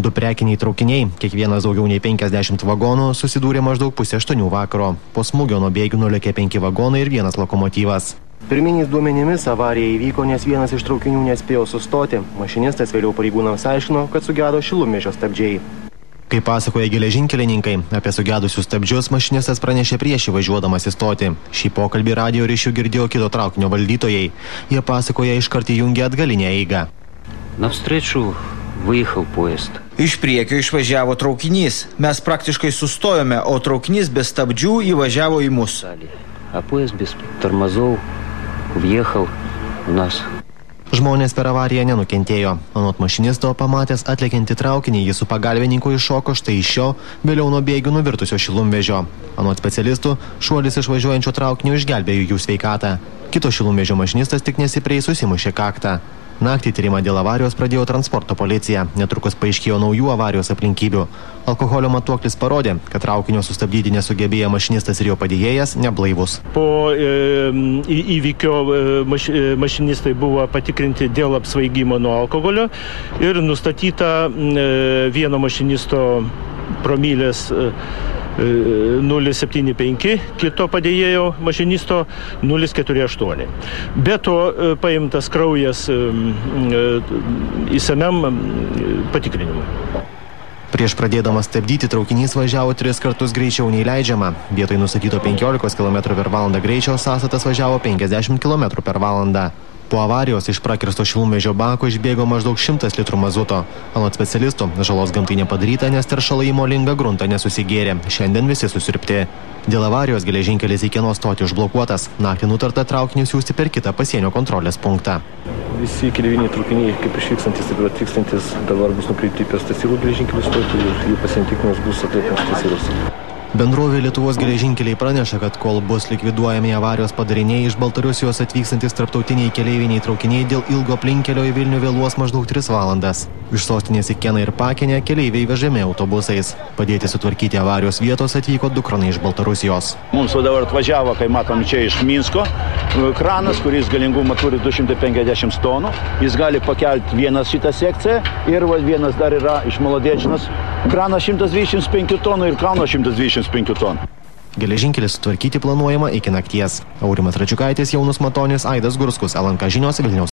Du prekiniai traukiniai, kiekvienas daugiau nei 50 vagonų, susidūrė maždaug 7:30 vakaro. Po smūgio nuo bėgių nulėkė 5 vagonai ir vienas lokomotyvas. Pirminiais duomenimis avarija įvyko, nes vienas iš traukinių nespėjo sustoti. Mašinistas vėliau pareigūnams aiškino, kad sugedo šilumvežio stabdžiai. Kaip pasakoja geležinkelininkai, apie sugedusius stabdžius mašinistas pranešė prieš įvažiuodamas į stotį. Šį pokalbį radijo ryšių girdėjo kito traukinio valdytojai. Jie pasakoja iškart įjungė atgalinę eigą. Навстречу выехал поезд. Iš priekio išvažiavo traukinys. Mes praktiškai sustojome, o traukinys be stabdžių įvažiavo į mus. А поезд без тормозов въехал у нас. Žmonės per avariją nenukentėjo. Anot mašinisto, pamatęs atlekiantį traukinį, jis su pagalbininku iššoko štai iš šio, vėliau nuo bėgių nuvirtusio šilumvežio. Anot specialistų, šuolis išvažiuojančio traukinio išgelbėjo jų sveikatą. Kito šilumvežio mašinistas tik nesipriei susimušė kaktą. Naktį tyrimą dėl avarijos pradėjo transporto policija. Netrukus paaiškėjo naujų avarijos aplinkybių. Alkoholio matuoklis parodė, kad traukinio sustabdyti nesugebėjo mašinistas ir jo padėjėjas neblaivus. Po įvykio mašinistai buvo patikrinti dėl apsvaigimo nuo alkoholio ir nustatyta vieno mašinisto promilės 0,75, kito padėjėjo mašinisto 0,48. Be to paimtas kraujas įsamiam patikrinimui. Prieš pradėdamas stabdyti traukinys važiavo 3 kartus greičiau nei leidžiama. Vietoj nustatyto 15 km/h greičio sąstatas važiavo 50 km/h. Po avarijos iš prakirsto šilumvežio bako išbėgo maždaug 100 litrų mazuto. Anot specialistų, žalos gamtai nepadaryta, nes teršalai į molingą gruntą nesusigėrė. Šiandien visi susirpti. Dėl avarijos geležinkelis į Kieno stotį užblokuotas. Naktį nutarta traukinį siųsti per kitą pasienio kontrolės punktą. Visi keleiviniai traukiniai, kaip išvykstantis, taip ir atvykstantis, dabar bus nukreipti per Stasylų geležinkelių stotį ir jų pasienio tikrinimas bus atliekamas Stasyluose. Bendrovė Lietuvos geležinkeliai praneša, kad kol bus likviduojami avarijos padariniai, iš Baltarusijos atvykstantis tarptautiniai keleiviniai traukiniai dėl ilgo aplinkelio į Vilnių vėluos maždaug 3 valandas. Iš sostinės į Keną ir Pakinę keleiviai vežami autobusais. Padėti sutvarkyti avarijos vietos atvyko 2 kranai iš Baltarusijos. Mums dabar atvažiavo, kai matom, čia iš Minsko kranas, kuris galingumą turi 250 tonų. Jis gali pakelti vieną šitą sekciją ir vienas dar yra iš Molodėčinos. Kranas 125 tonų ir Kauno 125 tonų. Geležinkelis sutvarkyti planuojama iki nakties. Aurimas Račiukaitis, Jaunus Matonis, Aidas Gurskus, LNK žinios, Vilniaus.